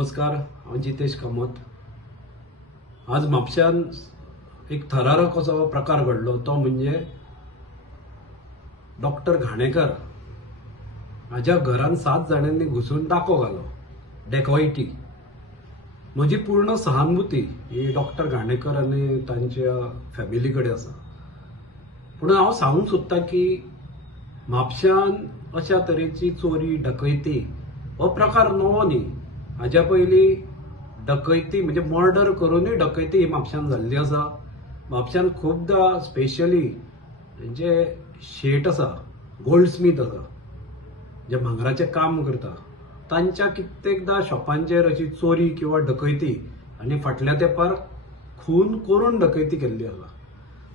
नमस्कार, हांव जितेश कामत. आज म्हापशान एक थरारक असो प्रकार घडलो, तो म्हणजे डॉक्टर घाणेकर हाज्या घरान 7 जाणांनी घुसून डाको घालो, डेकॉइटी. म्हजी पूर्ण सहानुभूती ही डॉक्टर घाणेकर आनी तांच्या फॅमिली कडेन आसा. पूण हांव सांगूंक सोदतां की म्हापशान अशा तरेची चोरी डकैती हो प्रकार नवो न्ही. हाज्या पयलीं डकैती म्हणजे मर्डर करूनय डकैती ही म्हापशान जाल्ली आसा. म्हापशान खूबदां स्पेशली जे शेट आसा, गोल्ड स्मीथ आसा, जे भांगराचें काम करता, तांच्या कित्येकदां शॉपांचेर अशी चोरी किंवा डकैती आनी फाटल्या तेंपार खून करून डकैती केल्ली आसा.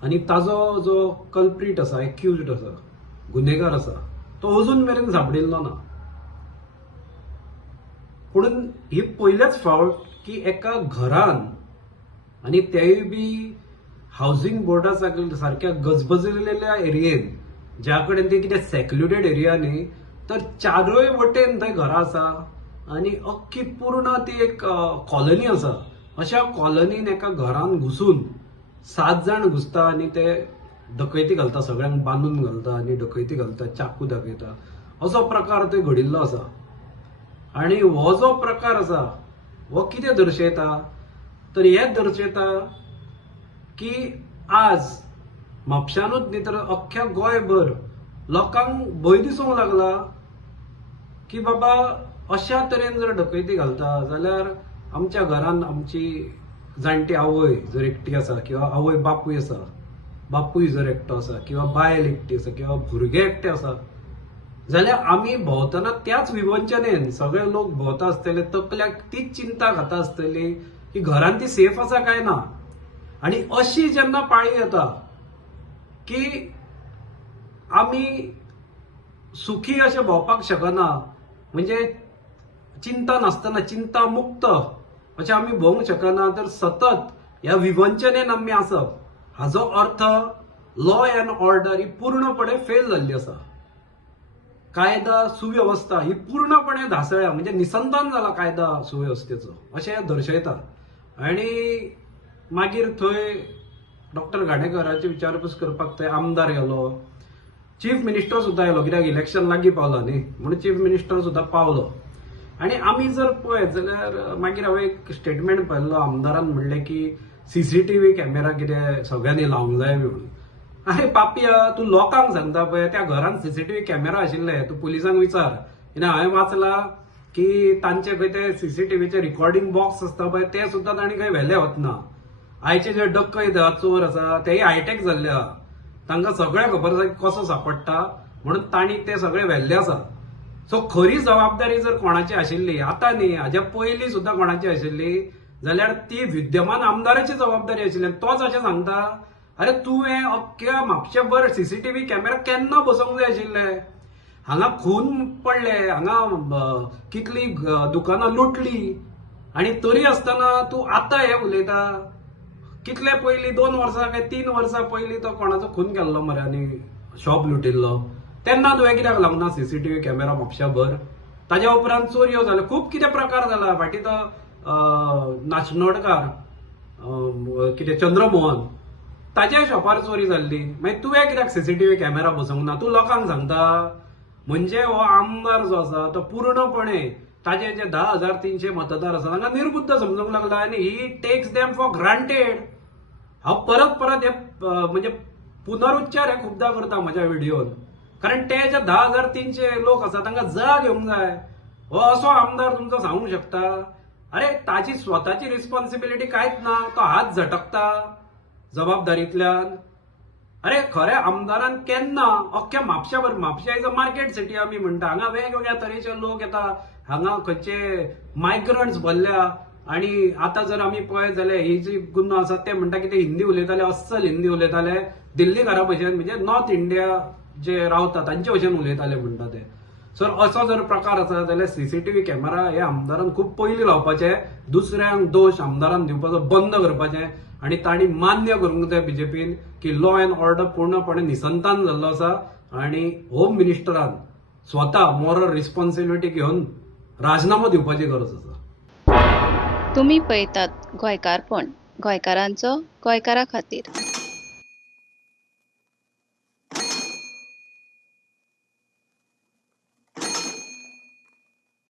आनी ताजो जो कल्प्रीट आसा, एक्युज्ड आसा, गुन्हेगार आसा, तो अजून मेरेन सापडिल्लो ना. म्हणून ही पयलेच फावट की एका घरान, आनी तेय बी हाऊसिंग बोर्डा सारक्या गजबजलेल्या एरियेन, ज्या कडेन ते कितें सेक्लुडेड एरिया न्ही, तर चारूय वटेन थंय घरां आसा आनी अख्खी पूर्ण ती एक कॉलनी आसा. अशा कॉलनीन एका घरान घुसून 7 जाण घुसता आनी ते डकैती घालता, सगळ्यांक बांदून घालता आनी डकैती घालता, चाकू दाखयता. असो प्रकार थंय घडिल्लो आसा. आनी हो जो प्रकार आसा हो कितें दर्शयता, तर हे दर्शयता की आज म्हापशानूच न्ही तर अख्ख्या गोंयभर लोकांक भंय दिसूंक लागला की बाबा अशा तरेन जर डकैती घालता जाल्यार आमच्या घरान आमची जाणटी आवय जर एकटी आसा, किंवा आवय बापूय आसा, बापूय जर एकटो आसा, किंवा बायल एकटी आसा, किंवा भुरगे एकटे आसा, जाल्यार आमी भोंवतना त्याच विवंचनेन सगळे लोक भोंवता आसतले, तकल्याक तीच चिंता खाता आसतली की घरान ती सेफ आसा काय ना. आनी अशी जेन्ना पाळी येता की आमी सुखी अशे भोंवपाक शकना, म्हणजे चिंता नासतना चिंता मुक्त अशें आमी भोवंक शकना, तर सतत ह्या विवंचनेन आमी आसप, हाजो अर्थ लॉ अँड ऑर्डर ही पूर्णपणे फेल जाल्ली आसा. कायदा सुव्यवस्था ही पूर्णपणे धासळ्या, म्हणजे निसंधान जाला कायदा सुव्यवस्थेचो, अशें दर्शयता. आनी मागीर थंय डॉक्टर घाणेकराची विचारपूस करपाक थंय आमदार येलो, चीफ मिनिस्टर सुद्दां येलो, कित्याक इलेक्शन लागीं पावला न्ही म्हणून चीफ मिनिस्टर सुद्दां पावलो. आनी आमी जर पळयत जाल्यार मागीर हांवें एक स्टेटमेंट पळयल्लो, आमदारान म्हणलें की सीसीटीव्ही कॅमेरा कितें सगळ्यांनी लावंक जाय म्हणून. अरे पापिया, तू लोकांक सांगता पळय त्या घरान सीसीटीव्ही कॅमेरा आशिल्ले, तू पुलिसांक विचार. हांवें वाचला की तांचे खंय ते सीसीटीव्हीचे रिकॉर्डिंग बॉक्स आसता पळय ते सुद्दां तांणी खंय व्हेले वतना. आयचे जे डकैत चोर आसा तेय हायटेक जाल्ले आहा, तांकां सगळें खबर आसा की कसो सांपडटा, म्हणून तांणी ते सगळे व्हेल्ले आसा. सो खरी जबाबदारी जर कोणाची आशिल्ली, आतां न्ही हाज्या पयलीं सुद्दां कोणाची आशिल्ली जाल्यार ती विद्यमान आमदाराची जबाबदारी आशिल्ली. तोच अशें सांगता, अरे तुवें अख्ख्या म्हापशेभर सीसीटीव्ही कॅमेरा केन्ना बसोवंक जाय आशिल्ले. हांगा खून पडले, हांगा कितली दुकानां लुटली, आनी तरी आसतना तूं आतां हे उलयता. कितले पयलीं 2 वर्सां काय 3 वर्सां पयलीं तो कोणाचो खून केल्लो मरे आनी शॉप लुटिल्लो, तेन्ना तुवें कित्याक लावना सीसीटीव्ही कॅमेरा म्हापशाभर. ताज्या उपरांत चोरयो जाल्यो, खूब कितें प्रकार जाला. फाटीं तो नाचनोडकार कितें चंद्रमोहन, ताज्या शॉपार चोरी जाल्ली, मागीर तुवें कित्याक सीसीटीव्ही कॅमेरा बसोवंक ना, तूं लोकांक सांगता. म्हणजे हो आमदार जो आसा तो पूर्णपणे ताजे जे 10,300 मतदार आसा तांकां निर्बुद्ध समजूंक लागला, आनी ही टेक्स देम फॉर ग्रांटेड. हांव परत हे म्हणजे पुनरुच्चार हे खुबदां करता म्हज्या व्हिडिओन, कारण ते जे 10,300 लोक आसा तांकां जळा घेवंक जाय. हो असो आमदार तुमचो सांगूंक शकता? अरे ताची स्वताची रिस्पॉन्सिबिलिटी कांयच ना, तो हात झटकता जबाबदारींतल्यान. अरे खऱ्या आमदारान केन्ना अख्ख्या म्हापशाभर, Mhapsa is a market city आमी म्हणटा, हांगा वेगवेगळ्या तरेचे लोक येता, हांगा खंयचे मायग्रंट्स भरल्या. आनी आतां जर आमी पळयत जाल्यार ही जी गुन्हा आसा ते म्हणटा की ते हिंदी उलयताले, अस्सल हिंदी उलयताले, दिल्लीकारा भशेन, म्हणजे नॉर्थ इंडिया जे रावता तांचे भशेन उलयताले म्हणटा ते. सर असो जर प्रकार आसा जाल्यार सीसीटीव्ही कॅमेरा हे आमदारान खूब पयलीं लावपाचे, दुसऱ्यांक दोश आमदारान दिवपाचो बंद करपाचें. आनी तांणी मान्य करूंक जाय बीजेपीन की लॉ अँड ऑर्डर पूर्णपणे निसंतान जाल्लो आसा, आनी होम मिनिस्टरान स्वता मॉरल रिस्पॉन्सिबिलिटी घेवन राजीनामो दिवपाची गरज आसा. तुम्ही पळयतात गोंयकारपण गोंयकारांचो गोंयकारा खातीर.